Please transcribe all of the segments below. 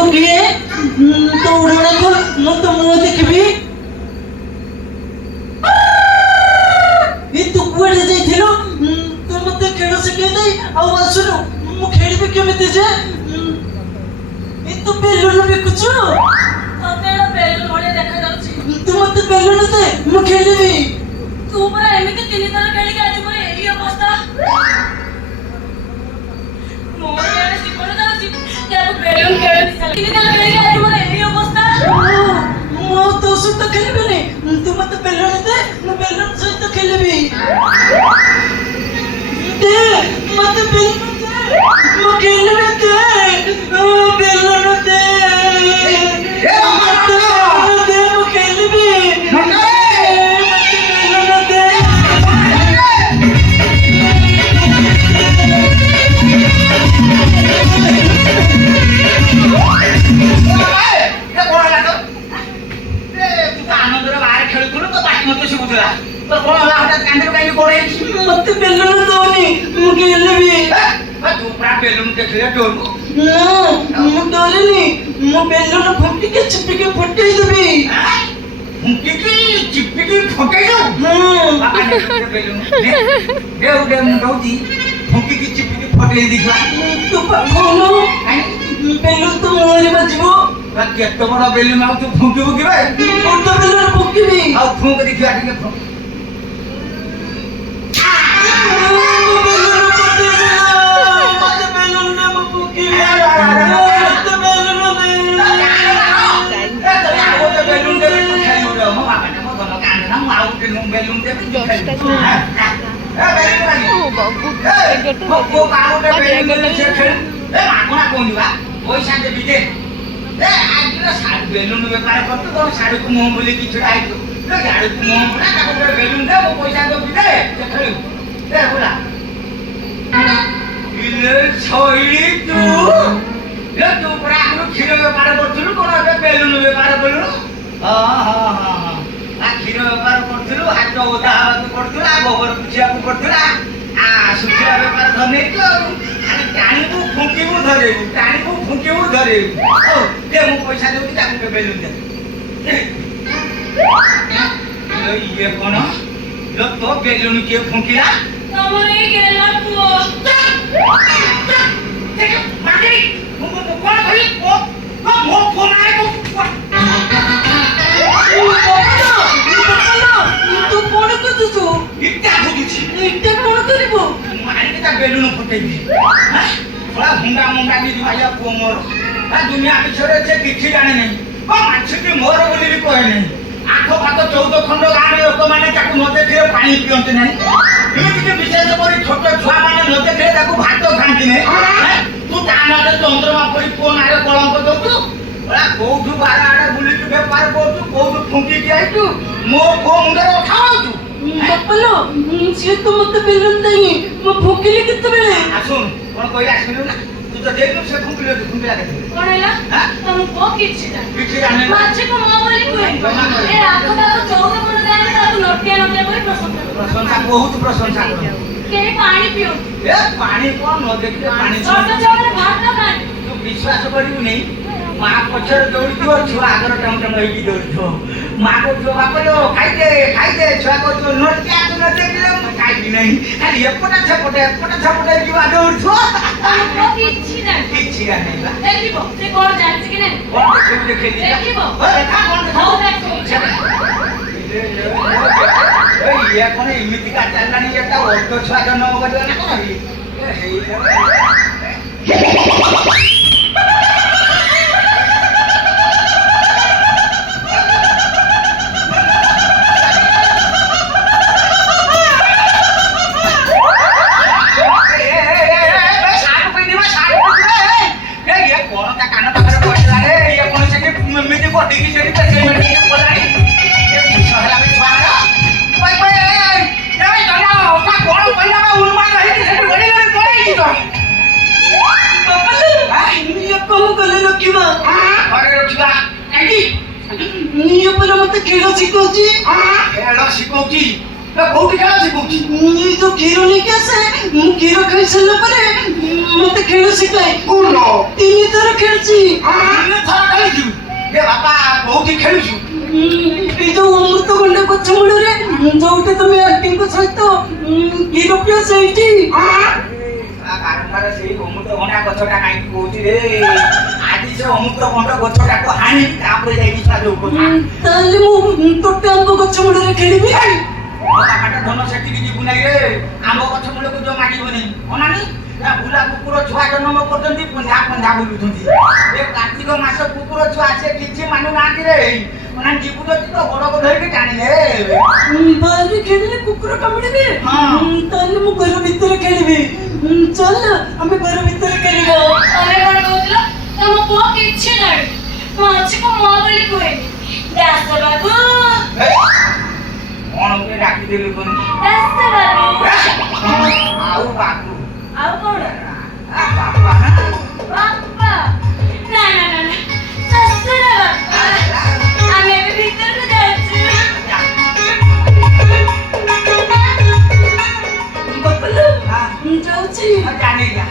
तो किए तो उड़ाने को मैं तो मुंह देखबी ये तू कुआडे जाइथिलो तू मते खेळ शिके दे आ आसुनु मु खेळबी केमिति जे ये तू बेलुन बिकुछु ତମେର ବେଲୁନ ଭଳିଆ ଦେଖାଯାଉଛି। तू मते बेलुन दे मु खेळबी ତୁ ପରା ଏମିତି 3 ଥର ଖେଳିକି ଆଜି ମୋର ଏଇ ଅବସ୍ଥା। ମୋର ଇଆଡେ ଜୀବନ ଯାଉଛି ତାକୁ ବେଲୁନ ଖେଳିକି 3 ଥର ଖେଳିକି ଆଜି ମୋର ଏଇ ଅବସ୍ଥା। ମୁଁ ତୋ ସହିତ ଖେଳିବିନି ତୁ ମତେ ବେଲୁନ ଦେ ମୁଁ ବେଲୁନ ସହିତ ଖେଳିବି ଦେ ମତେ ବେଲୁନ ଦେ ମୁଁ ଖେଳିବି ଦେ ବେଲୁନ ଦେ ଦେ ମୁଁ ଖେଳିବି ବେଲୁନ ଦେ मत बेलुन दौनी मु खेलिबी तू पूरा बेलून के खेले डोरू ना मु डरनी मु बेलुन फुटी के चिपी के फुटाई देबी फुंकी की चिप्पी की फुटाई दो बाबा ने बेलून दे उडे मुंडौती फुंकी की चिप्पी की फुटाई दिखला तू पाखोनो बेलुन तो मोरे बजबो बाकी एत बड़ बेलून आ तू फुंकी बुकीबे बड़ बेलुन फुकीबी आ फुंक देखिया ଟିକେ फुंक बेलून दे तू खेल ए बेलून से खेल ए माकोना कोनी बा पैसा दे बिदे ए आज ना साड़ी बेलून व्यापार करतो तो साड़ी को मोह बोले कि छुड़ाई तो गाड़ी को मोह बोला का बेलून दे वो पैसा दे बिदे खेल दे बोला इले छोड़ी तू ले तू पूरा खीर व्यापार करथुलु कोन बेलून व्यापार बोलु हां आ खीर व्यापार करथुलु हाथ ओदा हाथ करथुला गोबर पुछिया को करथुला आ सुखिया व्यापार धने तो आणि टाणी को फुंकी को धरे टाणी को फुंकी को धरे ओ दे मु पैसा देउ ताकू के बेलून दे ये कोन लो तो बेलून के फुंकीला ତମର ଏଇ ଗେଲା ପୁଅ देख मागरी मु कोन भई ओ मो फोन आए को तू कोण करतु इट्टा होगुची इट्टा कोण करिबो मारी के ता बेलून फुटेबी हां थोड़ा हुंडा मुंडा दी भाइया को मोर आ दुनिया के छोरे से किछि जाने नहीं ओ माछ के मोर बोली भी कहे नहीं आठो भाग 14 खंड गां रे लोक माने ताकू न देखले पानी पियंते नहीं एमिति के विशेष करी छोट छुआ माने न देखले ताकू भात खांती नहीं तू तानारे चंद्रमा परी कोन आरे कलंक दउतु ओला कोठु बारा आड़े बुली के व्यापार करतु कोठु फुंकी के आइतु मो को मुंडे उठाउतु बपलो सिए तो मते बेलुन दई मो फुकिली किते बेले आसुन कोन कइला आसुनु ना तू तो देखनु से फुंकिले तू फुंकिला के କଣ ହେଲା ତମକୁ କଣ କିଛି ନା किछि जाने ମାଛି କୁ ମୋ ବୋଲି କୁହେ ଏ ଆଖ ପାଖ 14 ଖଣ୍ଡ ଗାଁରେ ତାକୁ ନଟିଆ ନଟିଆ କରି ପ୍ରଶଂସା କର प्रशंसा बहुत प्रशंसा कर କେହି ପାଣି ପିଅ ए पानी कोन न देखले पानी ଛୋଟ ଛୁଆମାନେ ଭାତ ଖାଆନ୍ତି तू विश्वास करिउ नहीं मां पछर दौड़ी दियो छुआ आगर टम टम होई दौड़ी छो मां को जो बापलो खाई दे छुआ को जो नोट क्या तू न देखले म खाई नहीं खाली एपटा छपटे जीवा दौड़ी छो ତମକୁ କିଛି ନାହିଁ किछि गा नहीं बा ଦେଖିବ ସେ କଣ ଜାଣିଛି କି ନାହିଁ कोन देखे दी ଦେଖିବ ओए का कोन ହଉ ଦେଖ ए ये कोन इमिति का चललानी एटा ऑटो छुआ जन्म करला ना कोन खेल शिखौची कोठी खेल शिखौची जो खीर नहीं कैसे मु खीर खाई सल्ला परे मते खेल शिखाई उनो ତିନି ଥର ଖେଳିଛି। ତିନି ଥର ଖେଳିଛୁ ଏ ବାପା କୋଉଠି ଖେଳିଛୁ? ଏଇ ଯୋଉ ଅମୃତଭଣ୍ଡା ଗଛ ମୂଳରେ ଯୋଉଠି ତମେ ଆଣ୍ଟିଙ୍କ ସହିତ ଗିରଫ ସେଇଠି। ବାରମ୍ବାର ସେଇ ଅମୃତଭଣ୍ଡା ଗଛଟା କାହିଁକି କହୁଛି ରେ? ଆଜି ସେ ଅମୃତଭଣ୍ଡା ଗଛଟାକୁ ହାଣି ତାପରେ ଯାଇକି ଛୁଆ ଯୋଉ କଥା। ତାହେଲେ ମୁଁ ତୋଟେ ଆମ୍ବ ଗଛ ମୂଳରେ ଖେଳିବି। ବାପାଟା ଧନ ସେଠିକି ଯିବୁ ନାହିଁ ରେ। ଆମ୍ବ ଗଛ ମୂଳକୁ ଯୋଉ ମାଗିବନି ଅନାନି ନା ବୁଲା କୁକୁର ଛୁଆ ଜନ୍ମ କରୁଛନ୍ତି ପଞ୍ଝା ପଞ୍ଝା ବୁଲୁଛନ୍ତି। ଏ କାର୍ତ୍ତିକ ମାସ କୁକୁର ଛୁଆ ସେ କିଛି ମାନୁନାହାନ୍ତି ରେ। ମାନେ ଯିବୁ ଯଦି ତ ବଡକୁ ଧରିକି ଟାଣିଲେ ବାହାରେ ଖେଳିଲେ କୁକୁର କାମୁଡ଼ିବେ। ହଁ। ତାହେଲେ ମୁଁ ଘର ଭିତରେ ଖେଳିବି। ଚାଲ ଆମେ ଘର ଭିତରେ ଖେଳିବା। ତମେ କଣ କହୁଥିଲ? ତମ ପୁଅ କିଛି ଜାଣିନି। ମୋ ଅଛିକୁ ମୋ ବୋଲି କୁହେନି। ଦାସ ବାବୁ, କଣ ଗୋଟେ ଡାକିଦେଲି କଣ? ଦାସ ବାବୁ। ଆଉ ବାବୁ ଆଉ କଣ? ବାପା ନା ବାପା। ନା ନା ନା ନା, ଶଶୁର ବାପା। ଆମେ ଏବେ ଭିତରକୁ ଯାଉଛୁ। ବାପଲୋ, ମୁଁ ଯାଉଛି। ଜାଣିଲା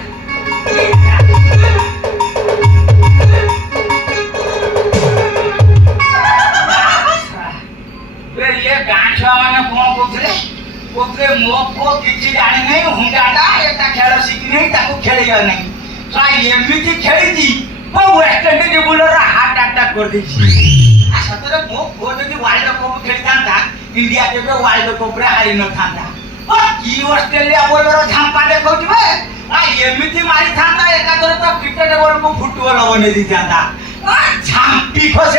ଇଏ ଗାଁ ଛୁଆ ମାନେ କଣ କହୁଥିଲେ? କହୁଥିଲେ ମୋ ପୁଅ କିଛି ଜାଣିନାହିଁ, ହୁଣ୍ଡାଟା ଏଟା ଖେଳ ଶିଖିନାହିଁ, ତାକୁ ଖେଳିବା ନାହିଁ। ଏମିତି ଖେଳିଛି ମୋ ୱେଷ୍ଟଇଣ୍ଡିଜ ବୋଲର ହାର୍ଟ ଆଟାକ୍ କରିଦେଇଛି। ସତରେ ମୋ ପୁଅ ଯଦି ୱାର୍ଲଡ କପ୍ ଖେଳିଥାନ୍ତା ଇଣ୍ଡିଆ କେବେ ୱାର୍ଲଡ କପରେ ହାରି ନଥାନ୍ତା। କି ଅଷ୍ଟ୍ରେଲିଆ ବୋଲର ଝାମ୍ପା ଦେଖାଉଛି ବେ? ଏମିତି ମାରିଥାନ୍ତା ଏକାଥରେ ତ କ୍ରିକେଟ ବଲକୁ ଫୁଟବଲ ବନେଇ ଦେଇଥାନ୍ତା। ଝାମ୍ପି ଖସେ